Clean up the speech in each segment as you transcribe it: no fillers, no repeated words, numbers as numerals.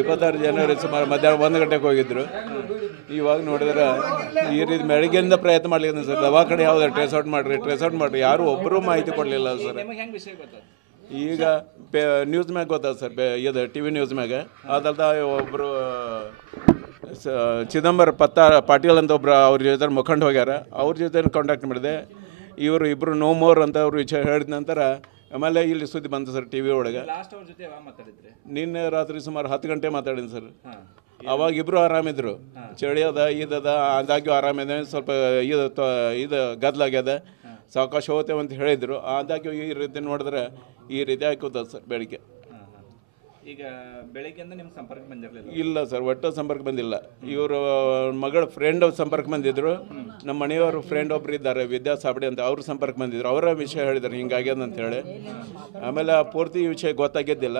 26 ಜನವರಿ ಸುಮಾರು ಮಧ್ಯಾಹ್ನ 1 ಗಂಟೆಗೆ ಹೋಗಿದ್ರು. ಇವಾಗ ನೋಡಿದ್ರೆ ಈ ರೀತಿ ಬೆಳಗ್ಗೆಯಿಂದ ಪ್ರಯತ್ನ ಮಾಡಲಿಕ್ಕೆ ಸರ್. ದವಾಖಾನೆ ಯಾವ್ದು ಟ್ರೇಸ್ ಔಟ್ ಮಾಡಿರಿ ಯಾರು ಒಬ್ಬರೂ ಮಾಹಿತಿ ಕೊಡಲಿಲ್ಲ ಸರ್. ಈಗ ನ್ಯೂಸ್ ಮ್ಯಾಗ ಗೊತ್ತದ ಸರ್, ಇದು TV ನ್ಯೂಸ್ ಮ್ಯಾಗ. ಅದಲ್ದ ಒಬ್ಬರು ಚಿದಂಬರ ಪಾಟೀಲ್ ಅಂತ ಒಬ್ರು ಅವ್ರ ಜೊತೆ ಮುಖಂಡ ಹೋಗ್ಯಾರ, ಅವ್ರ ಜೊತೆ ಕಾಂಟ್ಯಾಕ್ಟ್ ಮಾಡಿದೆ. ಇವರು ಇಬ್ಬರು ನೋ ಮೋರ್ ಅಂತ ಅವ್ರು ಹೇಳಿದ ನಂತರ ಆಮೇಲೆ ಇಲ್ಲಿ ಸುದ್ದಿ ಬಂತು ಸರ್ TV ಒಳಗೆ. ನಿನ್ನೆ ರಾತ್ರಿ ಸುಮಾರು 10 ಗಂಟೆ ಮಾತಾಡಿನಿ ಸರ್. ಅವಾಗ ಇಬ್ಬರು ಆರಾಮಿದ್ರು, ಚಳಿ ಅದ ಇದದ ಆದಾಗ್ಯೂ ಆರಾಮಿದೆ, ಸ್ವಲ್ಪ ಇದು ಗದ್ದಲಾಗ್ಯದ, ಸಾವಕಾಶ ಹೋಗ್ತೇವೆ ಅಂತ ಹೇಳಿದರು. ಆದಾಗ್ಯೂ ಈ ರೀತಿ ನೋಡಿದ್ರೆ ಈ ರೀತಿ ಹಾಕೋದ ಸರ್. ಬೆಳಿಗ್ಗೆ ಈಗ ಬೆಳಗ್ಗೆಯಿಂದ ನಿಮ್ಗೆ ಸಂಪರ್ಕ ಬಂದಿರಲಿಲ್ಲ? ಇಲ್ಲ ಸರ್, ಒಟ್ಟು ಸಂಪರ್ಕ ಬಂದಿಲ್ಲ. ಇವರು ಮಗಳ ಫ್ರೆಂಡ್ ಸಂಪರ್ಕ ಬಂದಿದ್ರು. ನಮ್ಮ ಮನೆಯವರು ಫ್ರೆಂಡ್ ಒಬ್ರು ಇದ್ದಾರೆ, ವಿದ್ಯಾ ಸಾಬಡಿ ಅಂತ, ಅವ್ರ ಸಂಪರ್ಕ ಬಂದಿದ್ರು. ಅವರ ವಿಷಯ ಹೇಳಿದ್ದಾರೆ ಹಿಂಗಾಗ್ಯದ ಅಂತೇಳಿ. ಆಮೇಲೆ ಪೂರ್ತಿ ವಿಷಯ ಗೊತ್ತಾಗಿದ್ದಿಲ್ಲ.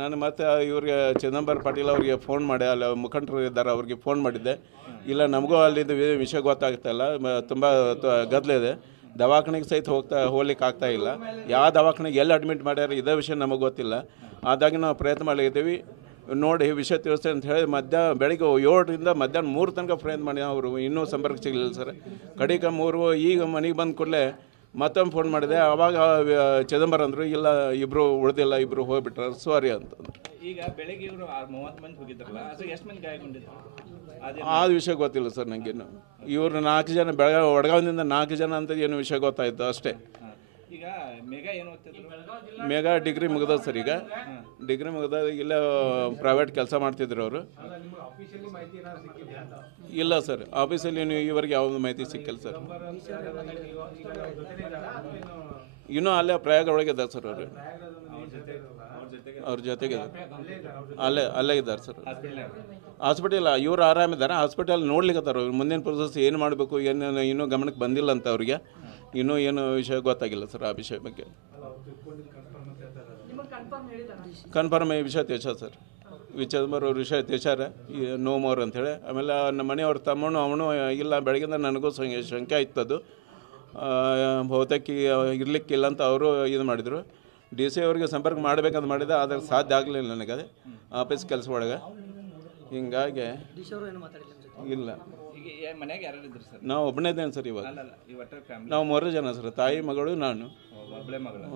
ನಾನು ಮತ್ತೆ ಇವ್ರಿಗೆ ಚಿದಂಬರ ಪಾಟೀಲ್ ಅವ್ರಿಗೆ ಫೋನ್ ಮಾಡಿ, ಅಲ್ಲಿ ಮುಖಂಡರು ಇದ್ದಾರೆ ಅವ್ರಿಗೆ ಫೋನ್ ಮಾಡಿದ್ದೆ. ಇಲ್ಲ ನಮಗೂ ಅಲ್ಲಿಂದ ವಿಷಯ ಗೊತ್ತಾಗ್ತಾಯಿಲ್ಲ, ತುಂಬ ಗದ್ದಲ ಇದೆ, ದವಾಖಾನೆಗೆ ಸಹಿತ ಹೋಗ್ಲಿಕ್ಕೆ ಆಗ್ತಾ ಇಲ್ಲ, ಯಾವ ದವಾಖಾನೆಗೆ ಎಲ್ಲಿ ಅಡ್ಮಿಟ್ ಮಾಡ್ಯಾರ ಇದೇ ವಿಷಯ ನಮಗೆ ಗೊತ್ತಿಲ್ಲ. ಆದಾಗಿ ನಾವು ಪ್ರಯತ್ನ ಮಾಡಲಿದ್ದೀವಿ, ನೋಡಿ ವಿಷಯ ತಿಳಿಸ್ತೇವೆ ಅಂತ ಹೇಳಿ ಬೆಳಿಗ್ಗೆ 7ರಿಂದ ಮಧ್ಯಾಹ್ನ 3 ತನಕ ಪ್ರಯತ್ನ ಮಾಡಿ ಅವರು ಇನ್ನೂ ಸಂಪರ್ಕ ಸಿಗಲಿಲ್ಲ ಸರ್. ಕಡೆಗೆ 3 ಈಗ ಮನೆಗೆ ಬಂದ ಕೂಡಲೇ ಮತ್ತೊಮ್ಮೆ ಫೋನ್ ಮಾಡಿದೆ. ಆವಾಗ ಚಿದಂಬರ ಅಂದರು ಇಲ್ಲ ಇಬ್ಬರು ಉಳಿದಿಲ್ಲ, ಇಬ್ಬರು ಹೋಗ್ಬಿಟ್ರೆ ಸಾರಿ ಅಂತಂದ್ರು. ಈಗ ಬೆಳಗ್ಗೆ ಇವರು 30 ಮಂದಿ ಹೋಗಿದ್ರಲ್ಲ, ಅದು ಎಷ್ಟು ಮಂದಿ ಗಾಯಗೊಂಡಿದ್ರು ಆ ವಿಷಯ ಗೊತ್ತಿಲ್ಲ ಸರ್ ನನಗೇನು. ಇವರು 4 ಜನ ವಡಗಾವದಿಂದ 4 ಜನ ಅಂತ ಏನು ವಿಷಯ ಗೊತ್ತಾಯ್ತು ಅಷ್ಟೇ. ಈಗ ಮೇಘಾ ಏನು ಓದ್ತಿದ್ರು? ಮೇಘಾ ಡಿಗ್ರಿ ಮುಗ್ದ ಸರ್. ಈಗ ಡಿಗ್ರಿ ಮುಗ್ದ ಇಲ್ಲ ಪ್ರೈವೇಟ್ ಕೆಲಸ ಮಾಡ್ತಿದ್ರು ಅವರು. ಇಲ್ಲ ಸರ್, ಆಫೀಸಲ್ಲಿ ಇವರಿಗೆ ಯಾವುದು ಮಾಹಿತಿ ಸಿಕ್ಕಿಲ್ಲ ಸರ್. ಇನ್ನೂ ಅಲ್ಲೇ ಪ್ರಯಾಗ ಒಳಗಿದ್ದಾರೆ ಸರ್ ಅವರು. ಅವ್ರ ಜೊತೆಗೆ ಅಲ್ಲೇ ಇದ್ದಾರೆ ಸರ್. ಹಾಸ್ಪಿಟಲ್ ಇವರು ಆರಾಮಿದ್ದಾರೆ, ಹಾಸ್ಪಿಟಲ್ ನೋಡ್ಲಿಕ್ಕತ್ತಾರ. ಅವ್ರು ಮುಂದಿನ ಪ್ರೊಸೆಸ್ ಏನು ಮಾಡಬೇಕು ಏನು ಇನ್ನೂ ಗಮನಕ್ಕೆ ಬಂದಿಲ್ಲ ಅಂತ ಅವ್ರಿಗೆ. ಇನ್ನೂ ಏನು ವಿಷಯ ಗೊತ್ತಾಗಿಲ್ಲ ಸರ್ ಆ ವಿಷಯ ಬಗ್ಗೆ. ಕನ್ಫರ್ಮ್ ಈ ವಿಷಯ ತಿಳಿಸ ಸರ್. ಚಿದಂಬರ ಅವ್ರ ವಿಷಯ ತಿಳಿಸಾರ ನೋ ಮೋರ್ ಅಂಥೇಳಿ. ಆಮೇಲೆ ನಮ್ಮ ಮನೆಯವ್ರ ತಮ್ಮನು ಅವನು ಇಲ್ಲ ಬೆಳಗಿಂದ ನನಗೂ ಶಂಕೆ ಆಯ್ತದು, ಬಹುತೇಕ ಇರಲಿಕ್ಕಿಲ್ಲ ಅಂತ ಅವರು ಇದು ಮಾಡಿದರು. DC ಅವ್ರಿಗೆ ಸಂಪರ್ಕ ಮಾಡಬೇಕಂತ ಮಾಡಿದೆ, ಆದರೆ ಸಾಧ್ಯ ಆಗಲಿಲ್ಲ ನನಗೆ ಅದು ಆಫೀಸ್ ಕೆಲಸ ಒಳಗೆ. ಹಿಂಗಾಗಿ ಇಲ್ಲ. ಮನೆಯಾಗ ಯಾರು ಇದ್ರು ಸರ್? ನಾವು ಒಬ್ಬನೇ ಇದ್ದೇನೆ ಸರ್. ಇವಾಗ ನಾವು 3 ಜನ ಸರ್, ತಾಯಿ ಮಗಳು ನಾನು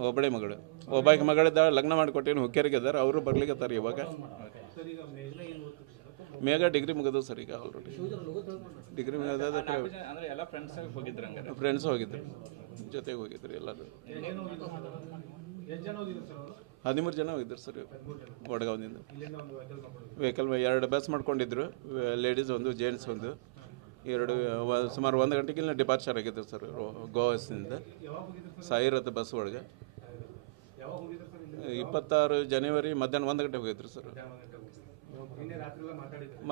ಒಬ್ಬಳೆ ಮಗಳು. ಒಬ್ಬಾಕಿ ಮಗಳಿದ್ದಾಳೆ, ಲಗ್ನ ಮಾಡಿಕೊಟ್ಟೇನು ಹುಕ್ಕೇರಿಗೆ ಇದ್ದಾರೆ, ಅವರು ಬರ್ಲಿಕ್ಕತ್ತಾರೆ ಇವಾಗ. ಮೇಘಾ ಡಿಗ್ರಿ ಮುಗಿದು ಸರ್. ಈಗ ಆಲ್ರೆಡಿ ಡಿಗ್ರಿ ಮುಗಿದ ಫ್ರೆಂಡ್ಸ್ ಹೋಗಿದ್ರು, ಜೊತೆಗೆ ಹೋಗಿದ್ರು ಎಲ್ಲರೂ. 13 ಜನ ಹೋಗಿದ್ರು ಸರ್ ವಡಗಾವದಿಂದ. ವೆಹಿಕಲ್ 2 ಬಸ್ ಮಾಡ್ಕೊಂಡಿದ್ರು, ಲೇಡೀಸ್ ಒಂದು ಜೆಂಟ್ಸ್ ಒಂದು. ಸುಮಾರು 1 ಗಂಟೆಗೆ ಇಲ್ಲಿ ಡಿಪಾರ್ಚರ್ ಆಗಿದ್ರು ಸರ್ ಗೋವಾದಿಂದ ಸಾಯಿರಥ ಬಸ್ ಒಳಗೆ. 26 ಜನವರಿ ಮಧ್ಯಾಹ್ನ 1 ಗಂಟೆಗೆ ಹೋಗಿದ್ರು ಸರ್.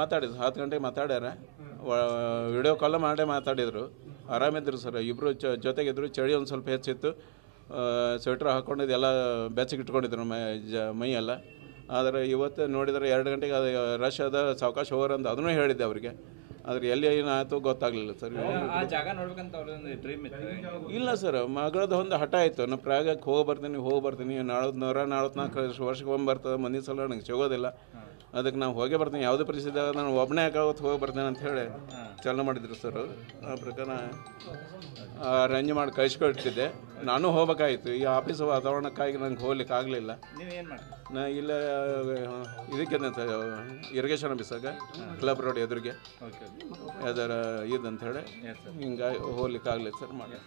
ಮಾತಾಡಿದ್ರು 10 ಗಂಟೆಗೆ ಮಾತಾಡ್ಯಾರ. ವಿಡಿಯೋ ಕಾಲ್ ಮಾಡೇ ಮಾತಾಡಿದರು. ಆರಾಮಿದ್ರು ಸರ್. ಇಬ್ಬರು ಜೊತೆಗಿದ್ರು. ಚಳಿ ಒಂದು ಸ್ವಲ್ಪ ಹೆಚ್ಚಿತ್ತು, ಸ್ವೆಟ್ರ್ ಹಾಕ್ಕೊಂಡಿದ್ದು ಎಲ್ಲ ಬೆಚ್ಚಗೆ ಇಟ್ಕೊಂಡಿದ್ರು ಮೈ ಎಲ್ಲ. ಆದರೆ ಇವತ್ತು ನೋಡಿದರೆ 2 ಗಂಟೆಗೆ ಅದು ರಶ್ ಅದ, ಸಾವಕಾಶ ಹೋಗೋರು ಅಂತ ಅದನ್ನೂ ಹೇಳಿದ್ದೆ ಅವರಿಗೆ. ಆದರೆ ಎಲ್ಲಿ ಏನಾಯಿತು ಗೊತ್ತಾಗಲಿಲ್ಲ ಸರ್. ಇಲ್ಲ ಸರ್, ಮಗಳದ್ದು ಒಂದು ಹಠ ಆಯಿತು, ನಾನು ಪ್ರಯಾಗಕ್ಕೆ ಹೋಗಿ ಬರ್ತೀನಿ ನಾಲ್ಕು ವರ್ಷಕ್ಕೆ ಬರ್ತದೆ, ಮುಂದಿನ ಸಲ ನನಗೆ ಸಿಗೋದಿಲ್ಲ, ಅದಕ್ಕೆ ನಾವು ಹೋಗೇ ಬರ್ತೀನಿ, ಯಾವುದೇ ಪರಿಸ್ಥಿತಿ ನಾನು ಒಬ್ಬನೇ ಯಾಕಾವತ್ತು ಹೋಗಿ ಬರ್ತೇನೆ ಅಂತ ಹೇಳಿ ಚಾಲನೆ ಮಾಡಿದ್ರು ಸರ್. ಆ ಪ್ರಕಾರ ಅರೇಂಜ್ ಮಾಡಿ ಕಳಿಸ್ಕೊಟ್ಟಿದ್ದೆ. ನಾನು ಹೋಗ್ಬೇಕಾಯ್ತು, ಈ ಆಫೀಸ್ ವಾತಾವರಣಕ್ಕಾಗಿ ನಂಗೆ ಹೋಗ್ಲಿಕ್ಕೆ ಆಗಲಿಲ್ಲ. ನಾ ಇಲ್ಲ ಇದಕ್ಕೆ ಸರ್ ಇರಿಗೇಷನ್ ಆಫೀಸಾಗ ಕ್ಲಬ್ ರೋಡ್ ಎದುರಿಗೆ ಅದರ ಇದಂತ ಹೇಳಿ ಹಿಂಗಾಗಿ ಹೋಗ್ಲಿಕ್ಕೆ ಆಗಲಿಲ್ಲ ಸರ್. ಮಾಡಿ